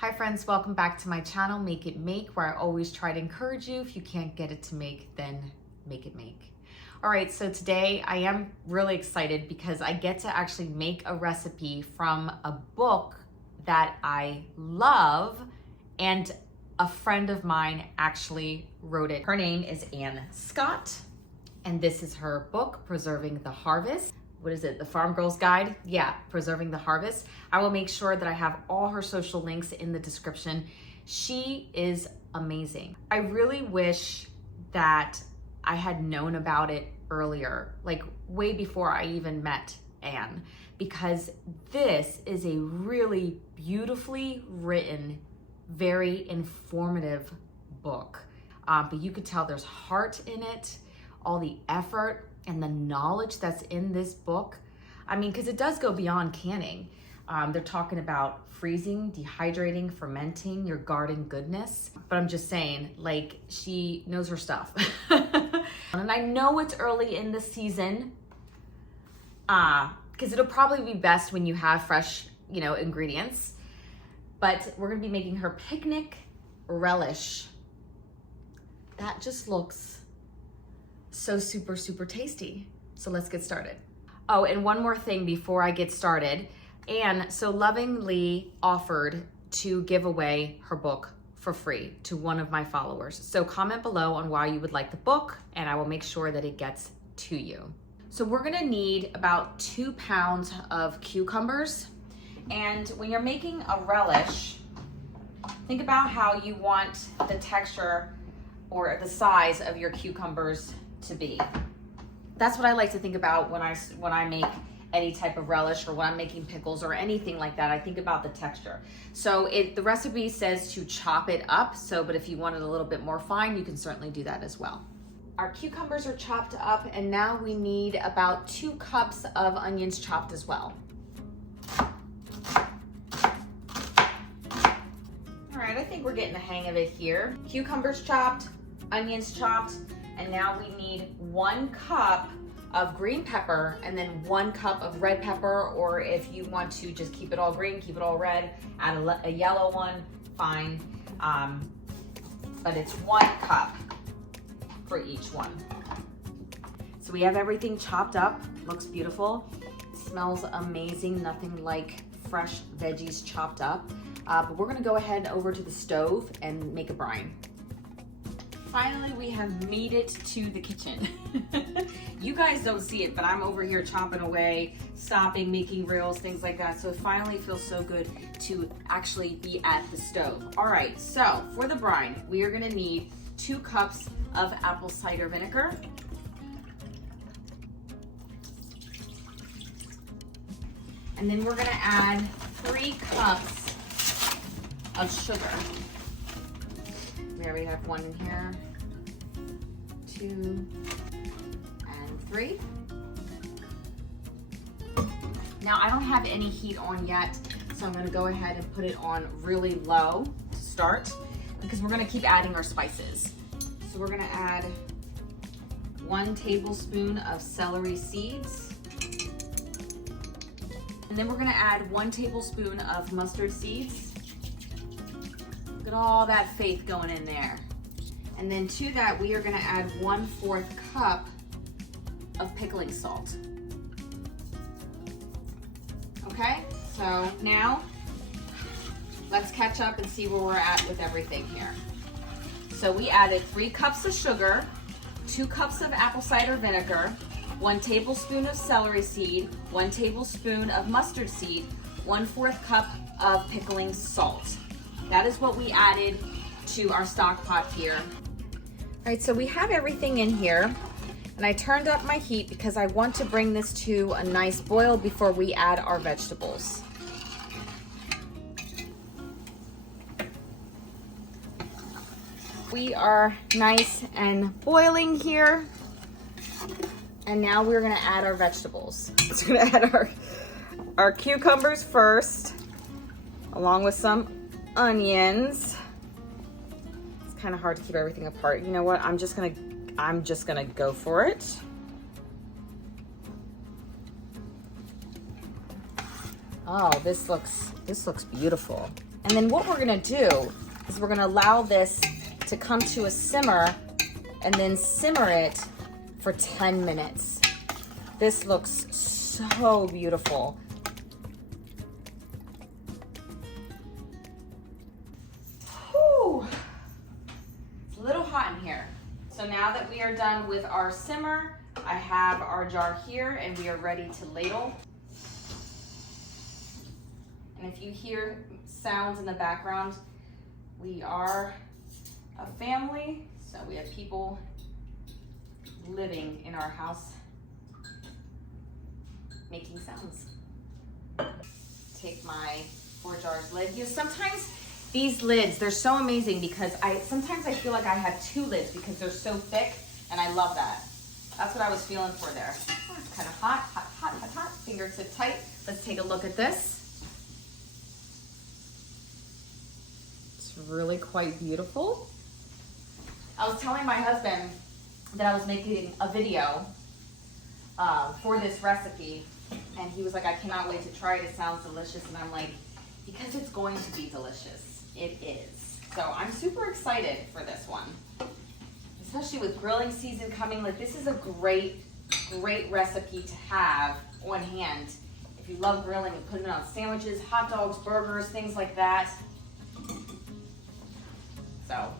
Hi friends, welcome back to my channel, Make It Make, where I always try to encourage you. If you can't get it to make, then make it make. All right, so today I am really excited because I get to actually make a recipe from a book that I love, and a friend of mine actually wrote it. Her name is Anne Scott, and this is her book, Preserving the Harvest. What is it, the Farm Girl's Guide? Yeah, Preserving the Harvest. I will make sure that I have all her social links in the description. She is amazing. I really wish that I had known about it earlier, like way before I even met Anne, because this is a really beautifully written, very informative book. But you could tell there's heart in it, all the effort and the knowledge that's in this book. I mean, because it does go beyond canning. They're talking about freezing, dehydrating, fermenting, your garden goodness. But I'm just saying, like, she knows her stuff. And I know it's early in the season, because it'll probably be best when you have fresh, ingredients. But we're gonna be making her picnic relish. That just looks so super, super tasty. So let's get started. Oh, and one more thing before I get started. Anne so lovingly offered to give away her book for free to one of my followers. So comment below on why you would like the book, and I will make sure that it gets to you. So we're gonna need about 2 pounds of cucumbers. And when you're making a relish, think about how you want the texture or the size of your cucumbers to be. That's what I like to think about when I make any type of relish, or when I'm making pickles or anything like that. I think about the texture. So the recipe says to chop it up, but if you want it a little bit more fine, you can certainly do that as well. Our cucumbers are chopped up, and now we need about 2 cups of onions chopped as well. All right, I think we're getting the hang of it here. Cucumbers chopped, onions chopped, and now we need 1 cup of green pepper, and then 1 cup of red pepper, or if you want to just keep it all green, keep it all red, add a yellow one, fine. But it's 1 cup for each one. So we have everything chopped up, looks beautiful. It smells amazing, nothing like fresh veggies chopped up. But we're gonna go ahead over to the stove and make a brine. Finally, we have made it to the kitchen. You guys don't see it, but I'm over here chopping away, stopping, making reels, things like that. So it finally feels so good to actually be at the stove. All right, so for the brine, we are gonna need 2 cups of apple cider vinegar. And then we're gonna add 3 cups of sugar. We already have 1 in here, 2, and 3. Now I don't have any heat on yet, so I'm gonna go ahead and put it on really low to start, because we're gonna keep adding our spices. So we're gonna add 1 tablespoon of celery seeds. And then we're gonna add 1 tablespoon of mustard seeds. Look at all that faith going in there. And then to that, we are gonna add 1/4 cup of pickling salt. Okay, so now let's catch up and see where we're at with everything here. So we added 3 cups of sugar, 2 cups of apple cider vinegar, 1 tablespoon of celery seed, 1 tablespoon of mustard seed, 1/4 cup of pickling salt. That is what we added to our stock pot here. All right, so we have everything in here, and I turned up my heat because I want to bring this to a nice boil before we add our vegetables. We are nice and boiling here, and now we're gonna add our vegetables. So we're gonna add our cucumbers first, along with some onions. It's kind of hard to keep everything apart. You know what? I'm just gonna go for it. Oh, this looks beautiful. And then what we're gonna do is we're gonna allow this to come to a simmer and then simmer it for 10 minutes. This looks so beautiful. Whew. It's a little hot in here. So now that we are done with our simmer, I have our jar here and we are ready to ladle. And if you hear sounds in the background, we are a family, so we have people living in our house making sounds. Take my 4 jars lid. You know, sometimes these lids, they're so amazing because sometimes I feel like I have 2 lids because they're so thick, and I love that. That's what I was feeling for there. Oh, it's kind of hot, hot, hot, hot, hot. Fingertip tight. Let's take a look at this. It's really quite beautiful. I was telling my husband that I was making a video for this recipe, and he was like, I cannot wait to try it. It sounds delicious. And I'm like, because it's going to be delicious. It is. So I'm super excited for this one, especially with grilling season coming. Like, this is a great, great recipe to have on hand. If you love grilling and putting it on sandwiches, hot dogs, burgers, things like that. So.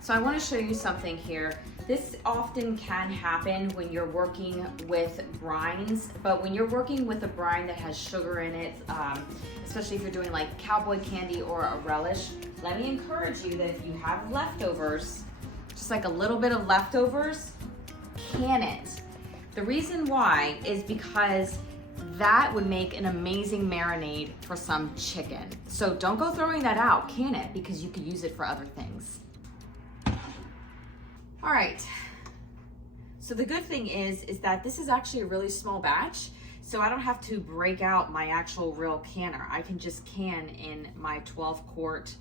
So I want to show you something here. This often can happen when you're working with brines, but when you're working with a brine that has sugar in it, especially if you're doing like cowboy candy or a relish, let me encourage you that if you have leftovers, just like a little bit of leftovers, can it. The reason why is because that would make an amazing marinade for some chicken. So don't go throwing that out, can it, because you could use it for other things. All right, so the good thing is that this is actually a really small batch, so I don't have to break out my actual real canner. I can just can in my 12-quart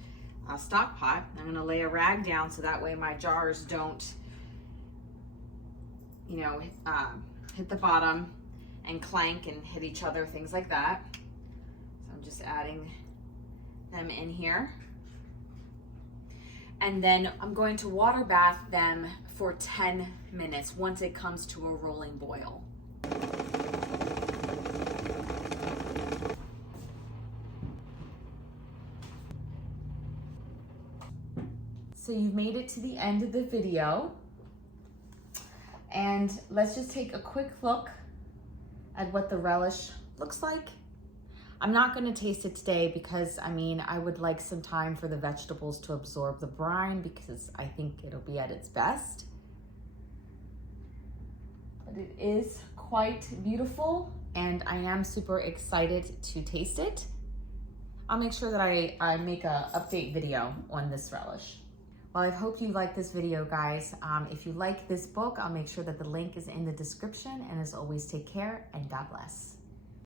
stock pot. I'm gonna lay a rag down so that way my jars don't, you know, hit the bottom and clank and hit each other, things like that. So I'm just adding them in here. And then I'm going to water bath them for 10 minutes once it comes to a rolling boil. So you've made it to the end of the video. And let's just take a quick look at what the relish looks like. I'm not gonna taste it today because, I mean, I would like some time for the vegetables to absorb the brine because I think it'll be at its best. But it is quite beautiful and I am super excited to taste it. I'll make sure that I make a update video on this relish. Well, I hope you like this video, guys. If you like this book, I'll make sure that the link is in the description. And as always, take care and God bless.